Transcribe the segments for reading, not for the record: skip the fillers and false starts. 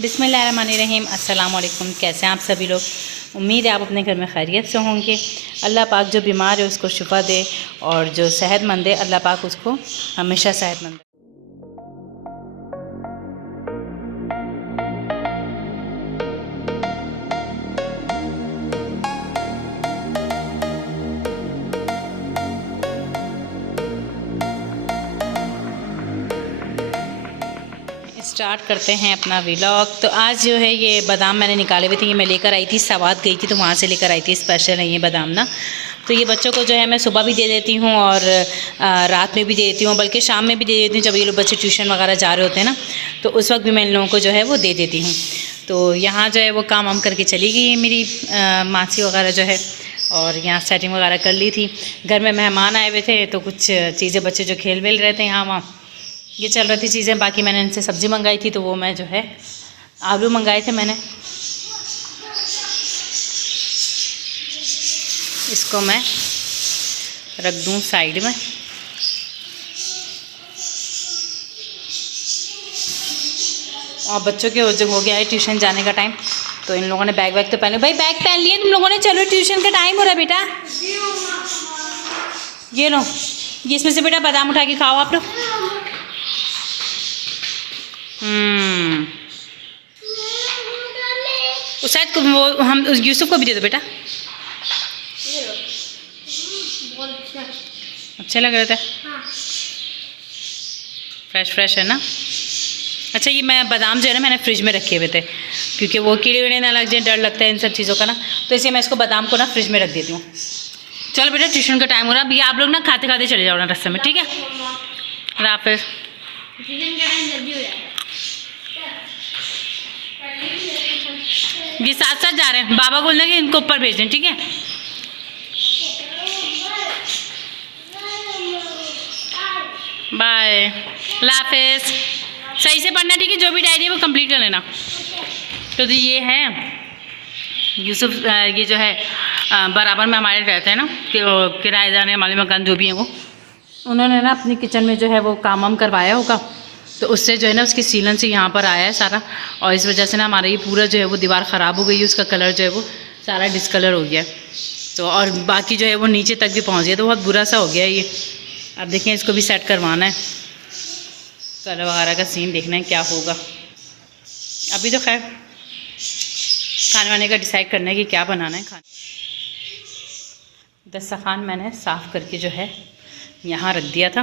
बिस्मिल्लाहिर्रहमानिर्रहीम। अस्सलाम वालेकुम। कैसे हैं आप सभी लोग? उम्मीद है आप अपने घर में खैरियत से होंगे। अल्लाह पाक जो बीमार है उसको शिफा दे और जो सेहतमंद है अल्लाह पाक उसको हमेशा सेहतमंद रखे। स्टार्ट करते हैं अपना व्लॉग। तो आज जो है ये बादाम मैंने निकाले हुए थे, ये मैं लेकर आई थी, सवाद गई थी तो वहाँ से लेकर आई थी। स्पेशल है ये बादाम ना। तो ये बच्चों को जो है मैं सुबह भी दे देती हूँ और रात में भी दे देती हूँ, बल्कि शाम में भी दे देती हूँ जब ये लोग बच्चे ट्यूशन वगैरह जा रहे होते हैं ना, तो उस वक्त भी मैं इन लोगों को जो है वो दे देती हूँ। तो यहाँ जो है वो काम वाम करके चली गई है मेरी मासी वगैरह जो है, और यहाँ सेटिंग वगैरह कर ली थी। घर में मेहमान आए हुए थे तो कुछ चीज़ें बच्चे जो खेल वेल रहे थे यहाँ वहाँ ये चल रही थी चीज़ें। बाकी मैंने इनसे सब्ज़ी मंगाई थी तो वो मैं जो है आलू मंगाए थे मैंने, इसको मैं रख दूँ साइड में। और बच्चों के हो गया है ट्यूशन जाने का टाइम, तो इन लोगों ने बैग वैग तो पहने। भाई बैग पहन लिए तुम लोगों ने? चलो ट्यूशन का टाइम हो रहा है बेटा। ये लो, ये इसमें से बेटा बादाम उठा के खाओ आप लोग। उस शायद वो हम यूसुफ को भी दे दो बेटा। अच्छा लग रहा था। फ्रेश है ना। अच्छा ये मैं बादाम जो है ना मैंने फ्रिज में रखे हुए थे क्योंकि वो कीड़े वीड़े ना लग जाए, डर लगता है इन सब चीज़ों का ना, तो इसलिए मैं इसको बादाम को ना फ्रिज में रख देती हूँ। चलो बेटा ट्यूशन का टाइम हो रहा है, अभी आप लोग ना खाते खाते चले जाओ ना रास्ते में, ठीक है? फिर ये साथ साथ जा रहे हैं, बाबा बोल रहे हैं कि इनको ऊपर भेज दें, ठीक है? बाय, हाफिज़। सही से पढ़ना, ठीक है? जो भी डायरी है वो कंप्लीट कर लेना। तो ये है यूसुफ, ये जो है बराबर में हमारे रहते हैं ना, किराएदार ने हमारे मकान जो भी हैं वो, उन्होंने ना अपनी किचन में जो है वो काम वाम करवाया होगा, तो उससे जो है ना उसकी सीलन से यहाँ पर आया है सारा, और इस वजह से ना हमारा ये पूरा जो है वो दीवार ख़राब हो गई है, उसका कलर जो है वो सारा डिसकलर हो गया है। तो और बाकी जो है वो नीचे तक भी पहुँच गया, तो बहुत बुरा सा हो गया है ये। अब देखें इसको भी सेट करवाना है, कलर वगैरह का सीन देखना है क्या होगा। अभी तो खैर खाने वाने का डिसाइड करना है कि क्या बनाना है खाने। दस्तरखान मैंने साफ़ करके जो है यहाँ रख दिया था।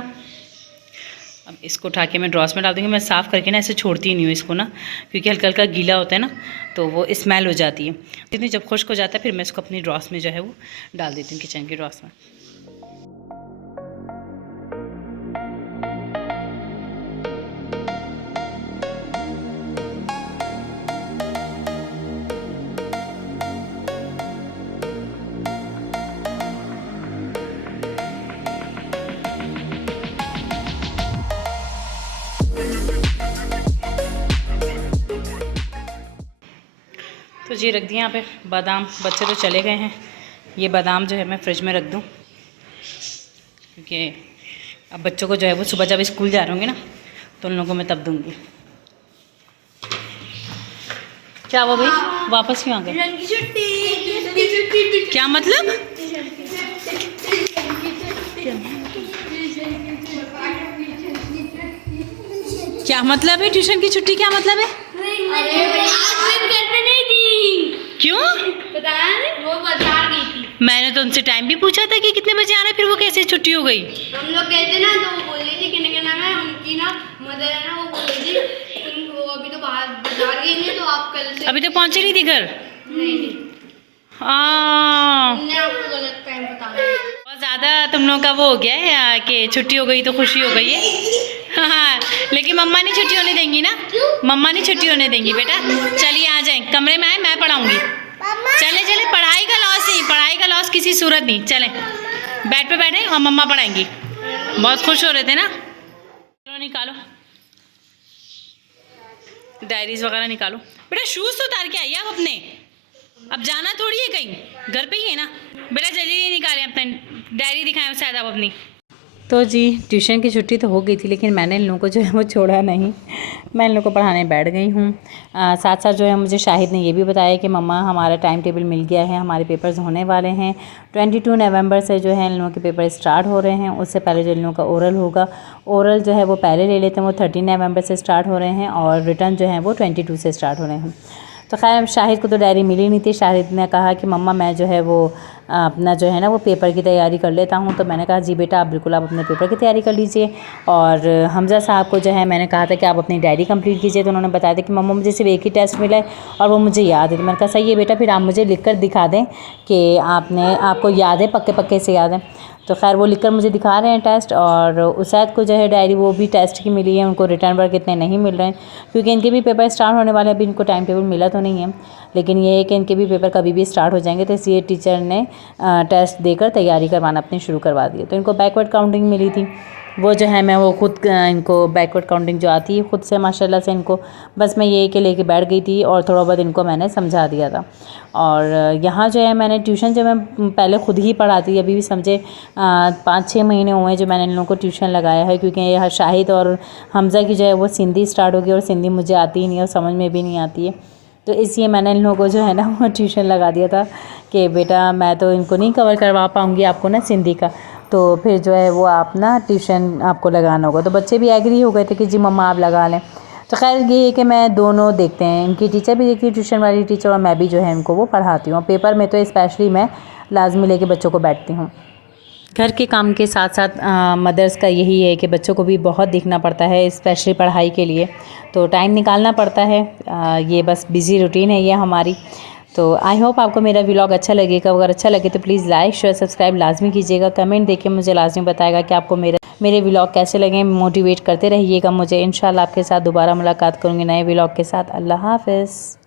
अब इसको उठा के मैं ड्रॉस में डाल दूँगी। मैं साफ़ करके ना ऐसे छोड़ती नहीं हूँ इसको ना, क्योंकि हल्का हल्का गीला होता है ना तो वो स्मेल हो जाती है। इतनी जब खुश्क हो जाता है फिर मैं इसको अपनी ड्रॉस में जो है वो डाल देती हूँ, किचन की ड्रॉस में। तो जी रख दिए यहाँ पे बादाम। बच्चे तो चले गए हैं, ये बादाम जो है मैं फ्रिज में रख दूँ, क्योंकि अब बच्चों को जो है वो सुबह जब स्कूल जा रहे होंगे ना तो उन लोगों को मैं तब दूँगी। क्या हुआ भाई, वापस क्यों आ गए? क्या मतलब? क्या मतलब है ट्यूशन की छुट्टी? क्या मतलब है? क्यों? पता नहीं, वो बाजार गई थी। मैंने तो उनसे टाइम भी पूछा था कि कितने बजे आना है, फिर वो कैसे छुट्टी हो गई? हम लोग गए थे ना तो वो बोल रही थी कि क्या नाम है उनकी ना मदर है ना, वो बोल रही थी वो अभी तो बाहर बाजार गई नहीं, तो आप कल से अभी तक पहुंचे नहीं थी घर? नहीं, हमने आपको गलत टाइम बता दिया। बहुत ज़्यादा तुम लोगों का वो हो गया है कि छुट्टी हो गई तो खुशी हो गई है। हाँ, लेकिन मम्मा नहीं छुट्टी होने देंगी ना, मम्मा नहीं छुट्टी होने देंगी बेटा। चलिए आ जाए, कमरे में आए, मैं पढ़ाऊँगी। चले चले, पढ़ाई का लॉस नहीं, पढ़ाई का लॉस किसी सूरत नहीं। चले बेड पे बैठे और मम्मा पढ़ाएंगी। बहुत खुश हो रहे थे ना। चलो निकालो डायरीज वगैरह निकालो। बेटा शूज़ तो उतार के आइए आप अपने, अब जाना थोड़ी है कहीं, घर पे ही है ना। बेटा जल्दी निकालें अपना डायरी, दिखाएं शायद आप अपनी। तो जी ट्यूशन की छुट्टी तो हो गई थी, लेकिन मैंने इन लोगों को जो है वो छोड़ा नहीं, मैं इन लोगों को पढ़ाने बैठ गई हूँ। साथ साथ जो है मुझे शाहिद ने ये भी बताया कि मम्मा हमारा टाइम टेबल मिल गया है, हमारे पेपर्स होने वाले हैं 22 नवंबर से जो है इन लोगों के पेपर स्टार्ट हो रहे हैं। उससे पहले जो इन लोगों का ओरल होगा, ओरल जो है वो पहले ले लेते हैं, वो 13 नवंबर से स्टार्ट हो रहे हैं और रिटर्न जो है वो 22 से स्टार्ट हो रहे हैं। तो खैर शाहिद को तो डायरी मिली नहीं थी। शाहिद ने कहा कि मम्मा मैं जो है वो अपना जो है ना वो पेपर की तैयारी कर लेता हूँ। तो मैंने कहा जी बेटा आप बिल्कुल आप अपने पेपर की तैयारी कर लीजिए। और हमज़ा साहब को जो है मैंने कहा था कि आप अपनी डायरी कंप्लीट कीजिए। तो उन्होंने बताया था कि मम्मा मुझे सिर्फ एक ही टेस्ट मिला है और वो मुझे याद है। तो मैंने कहा सही है बेटा, फिर आप मुझे लिख कर दिखा दें कि आपको याद है, पक्के पक्के से याद है। तो खैर वो लिखकर मुझे दिखा रहे हैं टेस्ट। और उसैद को जो है डायरी वो भी टेस्ट की मिली है, उनको रिटर्न वर्क इतने नहीं मिल रहे हैं क्योंकि इनके भी पेपर स्टार्ट होने वाले हैं। अभी इनको टाइम टेबल मिला तो नहीं है, लेकिन ये है कि इनके भी पेपर कभी भी स्टार्ट हो जाएंगे। तो इसलिए टीचर ने टेस्ट देकर तैयारी करवाना अपनी शुरू करवा दी। तो इनको बैकवर्ड काउंटिंग मिली थी, वो जो है मैं वो खुद इनको बैकवर्ड काउंटिंग जो आती है खुद से माशाल्लाह से इनको बस मैं ये कि लेके बैठ गई थी और थोड़ा बहुत इनको मैंने समझा दिया था। और यहाँ जो है मैंने ट्यूशन जो मैं पहले खुद ही पढ़ाती थी, अभी भी समझे 5-6 महीने हुए हैं जो मैंने इन लोगों को ट्यूशन लगाया है, क्योंकि यह शाहिद और हमज़ा की जो है वो सिंधी स्टार्ट होगी और सिंधी मुझे आती ही नहीं और समझ में भी नहीं आती है। तो इसलिए मैंने इन लोगों को जो है ना वो ट्यूशन लगा दिया था कि बेटा मैं तो इनको नहीं कवर करवा पाऊँगी आपको ना सिंधी का, तो फिर जो है वो आप ना ट्यूशन आपको लगाना होगा। तो बच्चे भी एग्री हो गए थे कि जी मम्मा आप लगा लें। तो खैर ये है कि मैं दोनों देखते हैं, इनकी टीचर भी देखती है ट्यूशन वाली टीचर, और मैं भी जो है इनको वो पढ़ाती हूँ। पेपर में तो स्पेशली मैं लाजमी लेके बच्चों को बैठती हूँ। घर के काम के साथ साथ मदर्स का यही है कि बच्चों को भी बहुत देखना पड़ता है, स्पेशली पढ़ाई के लिए तो टाइम निकालना पड़ता है। ये बस बिज़ी रूटीन है ये हमारी। तो आई होप आपको मेरा व्लॉग अच्छा लगेगा। अगर अच्छा लगे तो प्लीज़ लाइक शेयर सब्सक्राइब लाजमी कीजिएगा। कमेंट देके मुझे लाजमी बताएगा कि आपको मेरे व्लॉग कैसे लगे। मोटिवेट करते रहिएगा मुझे। इंशाल्लाह आपके साथ दोबारा मुलाकात करूँगी नए व्लॉग के साथ। अल्लाह हाफ़िज़।